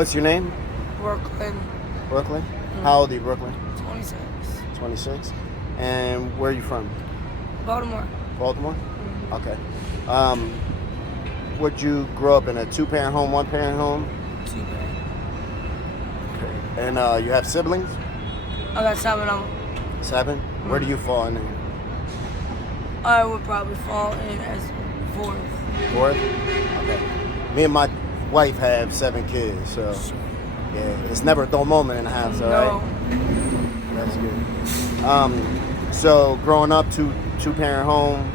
What's your name? Brooklyn. Brooklyn? Mm-hmm. How old are you, Brooklyn? 26. 26. And where are you from? Baltimore. Baltimore? Mm-hmm. Okay. Would you grow up in a two-parent home, one-parent home? Two-parent. Okay. And you have siblings? I got 7 of them. 7? Mm-hmm. Where do you fall in there? I would probably fall in as 4th. 4th? Okay. Me and my wife have 7 kids, so yeah, it's never a dull moment in the house, all right? That's good. So growing up, two-parent home,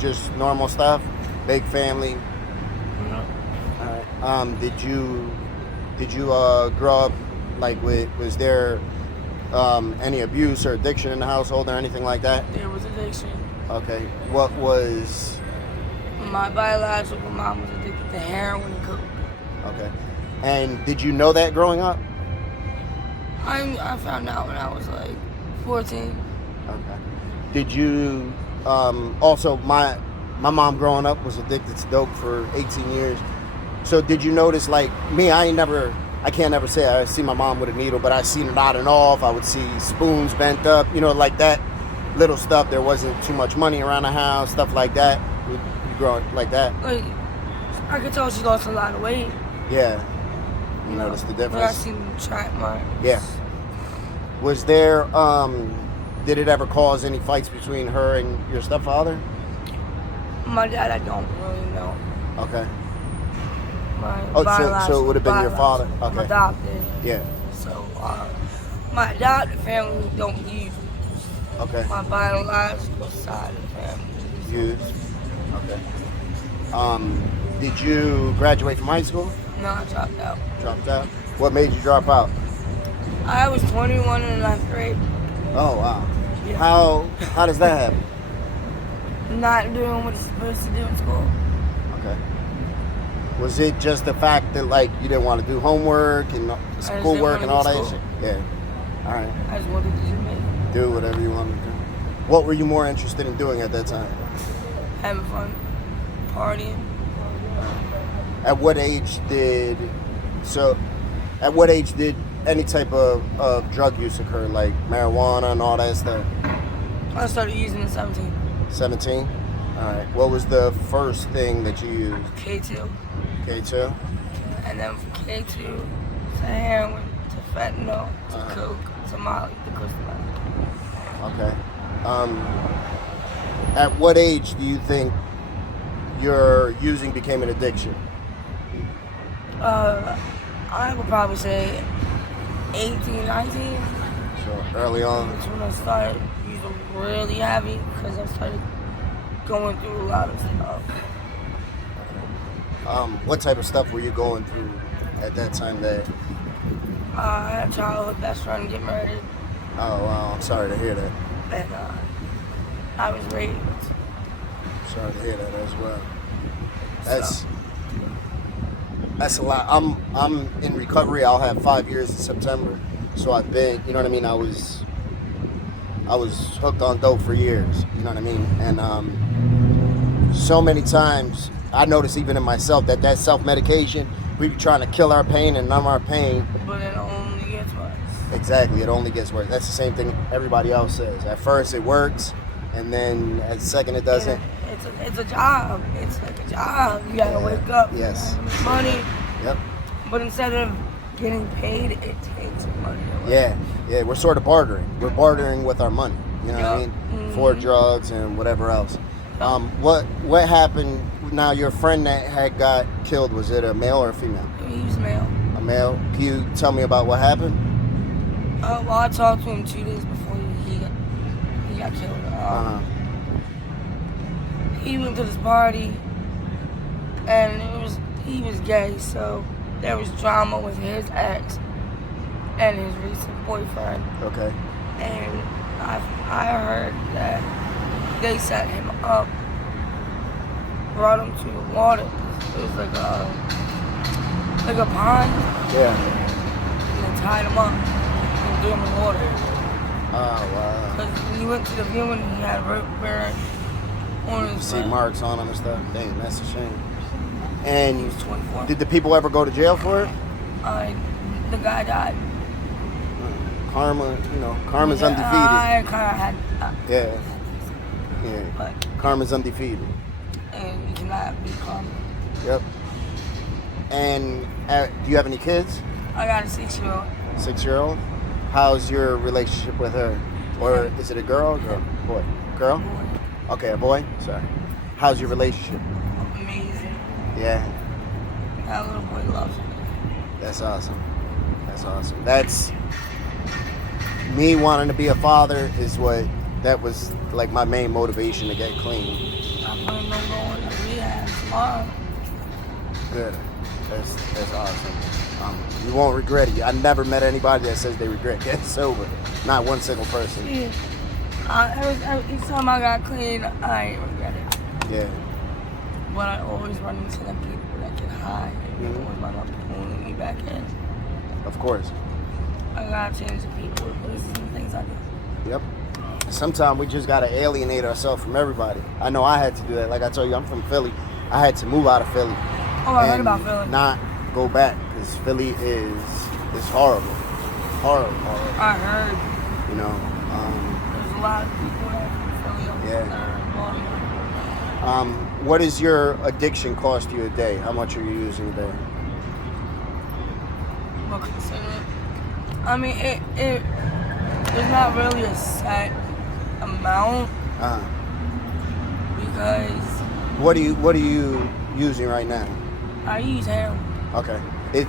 just normal stuff, big family. Mm-hmm. All right. Did you grow up like was there any abuse or addiction in the household or anything like that? There was addiction. Okay. What was? My biological mom was addicted to heroin and coke. Okay. And did you know that growing up? I found out when I was like 14. Okay. Did you also my mom growing up was addicted to dope for 18 years. So did you notice, like me, I can't never say I see my mom with a needle, but I seen it on and off. I would see spoons bent up, like that little stuff. There wasn't too much money around the house, stuff like that. You grow up like that? Like, I could tell she lost a lot of weight. Yeah. You noticed the difference? But I seen track marks. Yeah. Was there, did it ever cause any fights between her and your stepfather? My dad, I don't really know. Okay. So it would have been your father? Okay. I'm adopted. Yeah. So, my adopted family don't use. Okay. My biological side of the family use. Okay. Did you graduate from high school? No, I dropped out. Dropped out? What made you drop out? I was 21 in the 9th grade. Oh, wow. Yeah. How does that happen? Not doing what you're supposed to do in school. Okay. Was it just the fact that, like, you didn't want to do homework and schoolwork and all that shit? Yeah. All right. I just wanted to do whatever you wanted to do. What were you more interested in doing at that time? Having fun. Partying. At what age did any type of drug use occur, like marijuana and all that stuff? I started using at 17. 17? All right. What was the first thing that you used? K2. K2? And then from K2 to heroin, to fentanyl, to coke, to Molly, to crystal meth. Okay. At what age do you think your using became an addiction? I would probably say 18, 19. So early on? That's when I started using really heavy because I started going through a lot of stuff. What type of stuff were you going through at that time that? I had a childhood best friend get murdered. Oh, wow. I'm sorry to hear that. And I was raped. Sorry to hear that as well. That's a lot. I'm in recovery. I'll have 5 years in September. So I've been, you know what I mean? I was hooked on dope for years, you know what I mean? And so many times I notice even in myself that self-medication, we be trying to kill our pain and numb our pain. But it only gets worse. Exactly, it only gets worse. That's the same thing everybody else says. At first it works, and then at second it doesn't. It's a job. It's like a job. You gotta wake up. Yes. You gotta make money. Yep. But instead of getting paid, it takes money away. Yeah, we're sort of bartering. We're bartering with our money. You know what I mean? Mm-hmm. For drugs and whatever else. What happened? Now your friend that had got killed, was it a male or a female? He was male. A male. Can you tell me about what happened? Well, I talked to him 2 days before he got killed. He went to this party, and he was gay, so there was drama with his ex and his recent boyfriend. Okay. And I heard that they set him up, brought him to the water. It was like a pond. Yeah. And they tied him up and threw him in the water. Oh, wow. Because when he went to the viewing, he had rope burn on his See marks on him and stuff. Dang, that's a shame. He And was 24. did the people ever go to jail for it? The guy died. Karma, karma's undefeated. I kind of had. Yeah. But Karma's undefeated. and you cannot be karma. Yep. And do you have any kids? I got a 6-year-old. 6-year-old? How's your relationship with her? Or is it a girl or girl? Boy? Girl? Boy. Okay, a boy? Sorry. How's your relationship? Amazing. Yeah. That little boy loves me. That's awesome. That's awesome. That's me wanting to be a father that was like my main motivation to get clean. I'm going to go in the rehab tomorrow. Good. That's awesome. You won't regret it. I never met anybody that says they regret getting sober. Not one single person. Yeah. Each time I got clean, I ain't regret it. Yeah. But I always run into them people that get high and they always wind up pulling me back in. Of course. I gotta change the people, places, and things I do. Yep. Sometimes we just gotta alienate ourselves from everybody. I know I had to do that. Like I told you, I'm from Philly. I had to move out of Philly. Oh, I heard about Philly. Not go back because Philly is horrible. Horrible. I heard. You know. There's a lot of people that from Philly over there in Baltimore. What does your addiction cost you a day? How much are you using a day? Well, consider it. I mean, it's not really a set amount because. What are you using right now? I use heroin. Okay.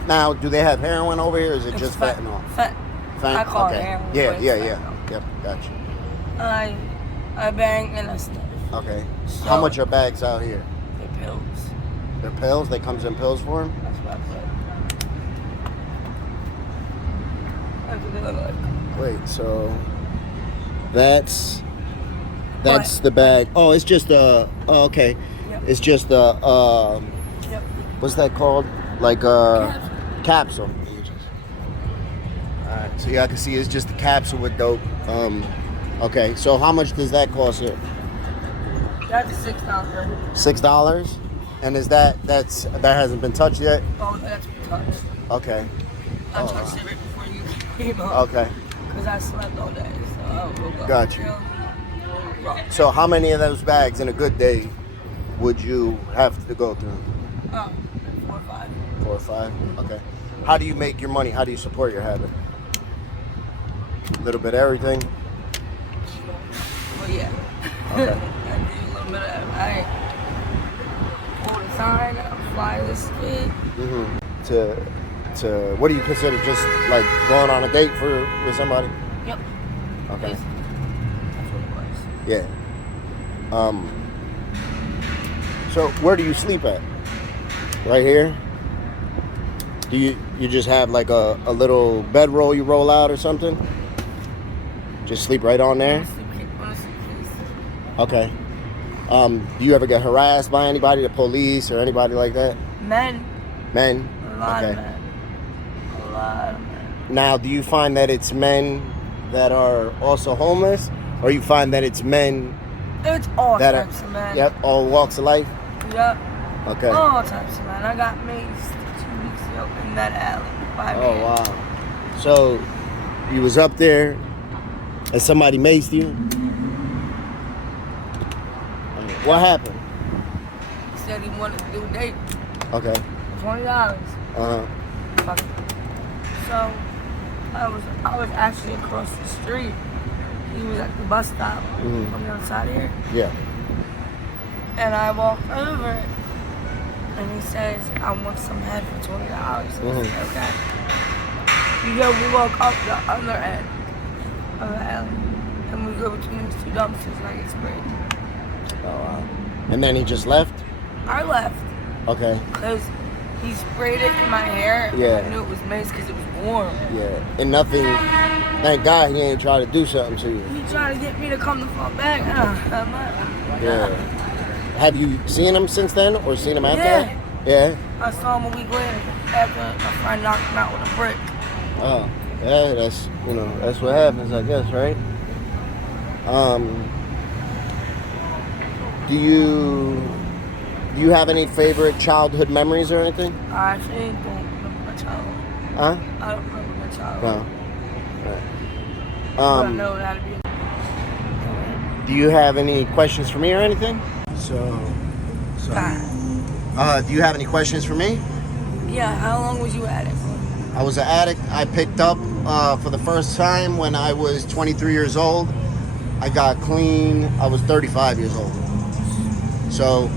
Now, do they have heroin over here, or is it just fentanyl? I call it heroin. Yeah. Yep, gotcha. I bang and I sniff. Okay. So, how much are bags out here? They're pills. They're pills? They comes in pills for them? That's what I put. That's what they look like. Wait, so that's the bag. Oh, it's just okay. Yep. It's just Yep. what's that called? Like a capsule. Alright, so y'all can see it's just a capsule with dope. Okay, so how much does that cost here? That's $6. $6? And is that hasn't been touched yet? Oh, that's touched. Okay. I touched it right before you came up. Okay. Because I slept all day, so I woke up. Got you. So how many of those bags in a good day would you have to go through? 4 or 5. 4 or 5? Okay. How do you make your money? How do you support your habit? A little bit of everything? Well, yeah. Okay. I do a little bit of I pull the sign, I fly the street. To what do you consider just like going on a date with somebody? Yep. Okay. That's what it was. Yeah. So where do you sleep at? Right here? Do you just have like a little bedroll you roll out or something? Just sleep right on there? Okay. Do you ever get harassed by anybody, the police or anybody like that? Men. Men? A lot of men. A lot of men. Now, do you find that it's men that are also homeless, or you find that it's men It's all that types of men. Yep, all walks of life? Yep. Okay. All types of men. I got maced 2 weeks ago in that alley. Oh, wow. So, you was up there and somebody maced you? What happened? He said he wanted to do a date. Okay. $20. Uh-huh. Fuck it. So, I was actually across the street. He was at the bus stop on the other side here. Yeah. And I walked over and he says, I want some head for $20. I said, okay. We walk up the other end of the alley. And we go between these 2 dumpsters and I get sprayed. Oh, wow. And then he just left? I left. Okay. Because he sprayed it in my hair. Yeah. And I knew it was mace because it was warm. Yeah. And nothing, thank God he ain't try to do something to you. He tried to get me to come the fuck back. I'm like, Yeah. Have you seen him since then or seen him after Yeah. that? Yeah. I saw him a week later after my friend knocked him out with a brick. Oh. Yeah, that's what happens, I guess, right? Do you have any favorite childhood memories or anything? I actually don't remember my childhood. Huh? I don't remember my childhood. No. Right. But I know how to be. Do you have any questions for me or anything? So do you have any questions for me? Yeah, how long was you at it for? I was an addict. I picked up for the first time when I was 23 years old. I got clean. I was 35 years old. So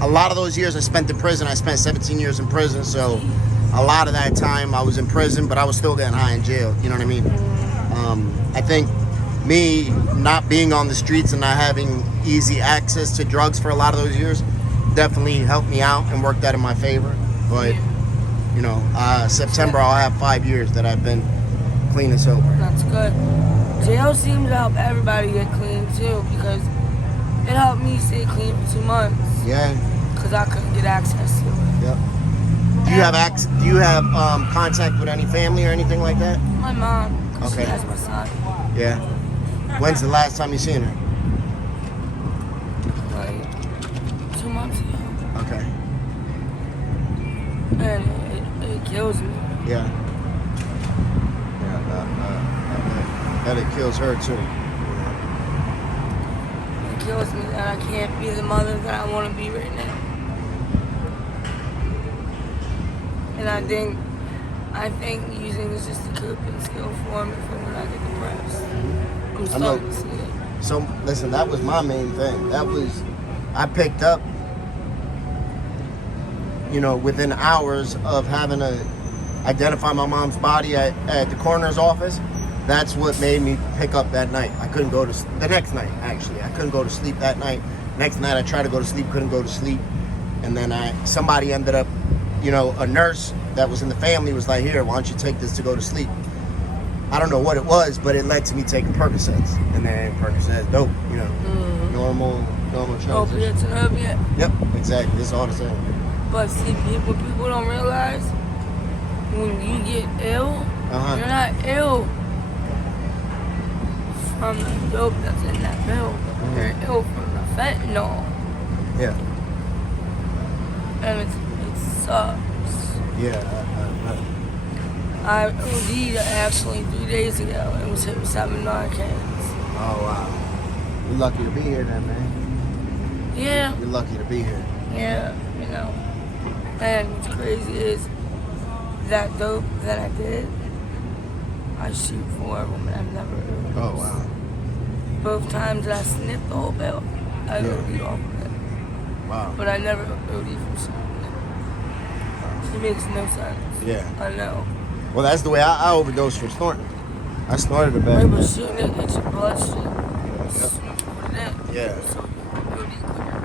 a lot of those years I spent in prison. I spent 17 years in prison. So a lot of that time I was in prison, but I was still getting high in jail. You know what I mean? I think me not being on the streets and not having easy access to drugs for a lot of those years definitely helped me out and worked out in my favor. But you know, September I'll have 5 years that I've been clean and sober. That's good. Jail seems to help everybody get clean too, because it helped me stay clean for 2 months. Yeah. Because I couldn't get access to it. Yep. Do you have contact with any family or anything like that? My mom. 'Cause Okay. She has my son. Yeah. When's the last time you seen her? Like 2 months ago. Okay. And it kills me. Yeah. That it kills her too. It kills me that I can't be the mother that I want to be right now. And I think using is just a coping skill for me for when I get depressed. I'm starting to see it. So listen, that was my main thing. I picked up, you know, within hours of having to identify my mom's body at the coroner's office. That's what made me pick up that night. I couldn't go to the next night. Actually, I couldn't go to sleep that night. Next night, I tried to go to sleep, couldn't go to sleep, and then somebody ended up, you know, a nurse that was in the family was like, "Here, why don't you take this to go to sleep?" I don't know what it was, but it led to me taking Percocets, and then Percocets, dope, you know, normal transition. Opiates and opiate. Yep, exactly. It's all the same. But see, people don't realize, when you get ill, you're not ill from the dope that's in that pill. You're ill from the fentanyl. Yeah. And it sucks. Yeah. I OD'd actually 3 days ago and was hit with 7 Narcans. Oh, wow. You're lucky to be here then, man. Yeah. You're lucky to be here. Yeah, you know. And what's crazy is that dope that I did, I shoot for a woman I've never overdosed. Oh, wow. Both times that I sniffed the whole pill, I OD'd off of it. Wow. But I never OD'd from smoking it. It makes no sense. Yeah. I know. Well, that's the way I overdosed from snorting. I snorted a bit. Right, but shooting it gets your bloodstream. Yep. Put it in. Yeah. So you OD quicker.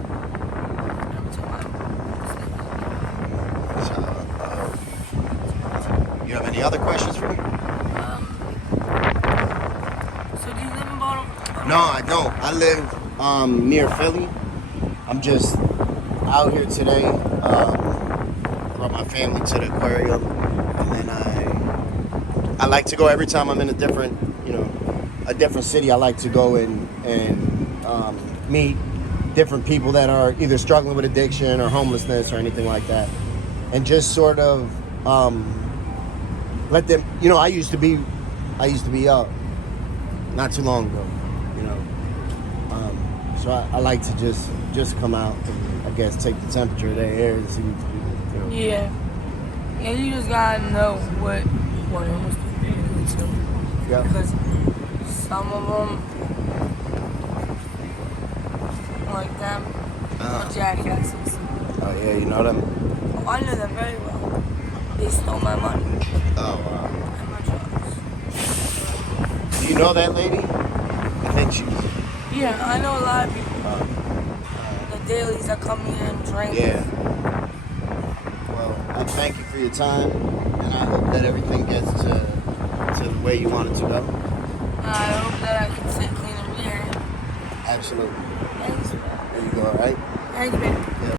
Every time You have any other questions for me? so do you live in Baltimore? No, I don't. I live near Philly. I'm just out here today. Brought my family to the aquarium, and then I like to go every time I'm in a different city. I like to go and meet different people that are either struggling with addiction or homelessness or anything like that, and just sort of let them. You know, I used to be out not too long ago. You know, so I like to just come out and I guess take the temperature of their air and see what people feel. Yeah. And you just gotta know what homeless people do too. Yeah. Because some of them, like them, are jackasses. Oh yeah, you know them. Oh, I know them very well. They stole my money Oh wow. and my drugs. Do you know that lady? I think she's. Yeah, I know a lot of people. The dailies that come here and drink. Yeah. Well, I thank you for your time, and I hope that everything gets to the way you want it to go. I hope that I can sit clean and be here. Absolutely. Thanks, man. There you go. All right. Thank you, man. Yeah.